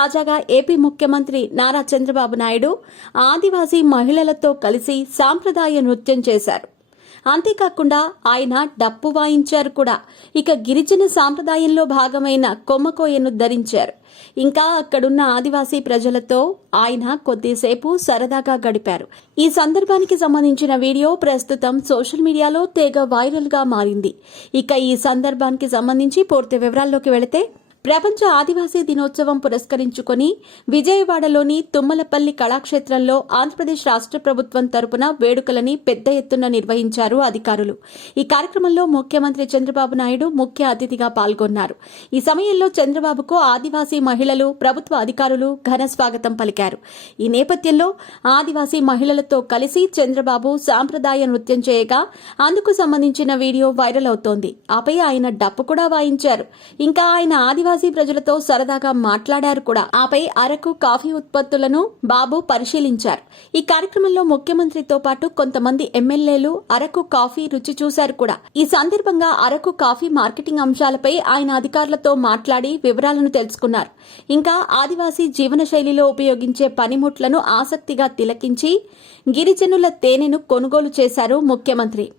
తాజాగా ఏపీ ముఖ్యమంత్రి నారా చంద్రబాబు నాయుడు ఆదివాసీ మహిళలతో కలిసి సాంప్రదాయ నృత్యం చేశారు. అంతేకాకుండా ఆయన డప్పు వాయించారు కూడా. ఇక గిరిజన సాంప్రదాయంలో భాగమైన కొమ్మకోయను ధరించారు. ఇంకా అక్కడున్న ఆదివాసీ ప్రజలతో ఆయన కొద్దిసేపు సరదాగా గడిపారు. ఈ సందర్భానికి సంబంధించిన వీడియో ప్రస్తుతం సోషల్ మీడియాలో తెగ వైరల్ గా మారింది. ఇక ఈ సందర్భానికి సంబంధించి పూర్తి వివరాల్లోకి వెళితే, ప్రపంచ ఆదివాసీ దినోత్సవం పురస్కరించుకుని విజయవాడలోని తుమ్మలపల్లి కళాక్షేత్రంలో ఆంధ్రప్రదేశ్ రాష్ట్ర ప్రభుత్వం తరపున వేడుకలని పెద్ద ఎత్తున నిర్వహించారు అధికారులు. ఈ కార్యక్రమంలో ముఖ్యమంత్రి చంద్రబాబు నాయుడు ముఖ్య అతిథిగా పాల్గొన్నారు. ఈ సమయంలో చంద్రబాబుకు ఆదివాసీ మహిళలు, ప్రభుత్వ అధికారులు ఘన స్వాగతం పలికారు. ఈ నేపథ్యంలో ఆదివాసీ మహిళలతో కలిసి చంద్రబాబు సాంప్రదాయ నృత్యం చేయగా అందుకు సంబంధించిన వీడియో వైరల్ అవుతోంది. ఆపై ఆయన డప్పు కూడా వాయించారు. ఇంకా ఆయన ఆదివాసీ ప్రజలతో సరదాగా మాట్లాడారు కూడా. ఆపై అరకు కాఫీ ఉత్పత్తులను బాబు పరిశీలించారు. ఈ కార్యక్రమంలో ముఖ్యమంత్రితో పాటు కొంతమంది ఎమ్మెల్యేలు అరకు కాఫీ రుచి చూశారు కూడా. ఈ సందర్భంగా అరకు కాఫీ మార్కెటింగ్ అంశాలపై ఆయన అధికారులతో మాట్లాడి వివరాలను తెలుసుకున్నారు. ఇంకా ఆదివాసీ జీవన శైలిలో ఉపయోగించే పనిముట్లను ఆసక్తిగా తిలకించి గిరిజనుల తేనెను కొనుగోలు చేశారు ముఖ్యమంత్రి.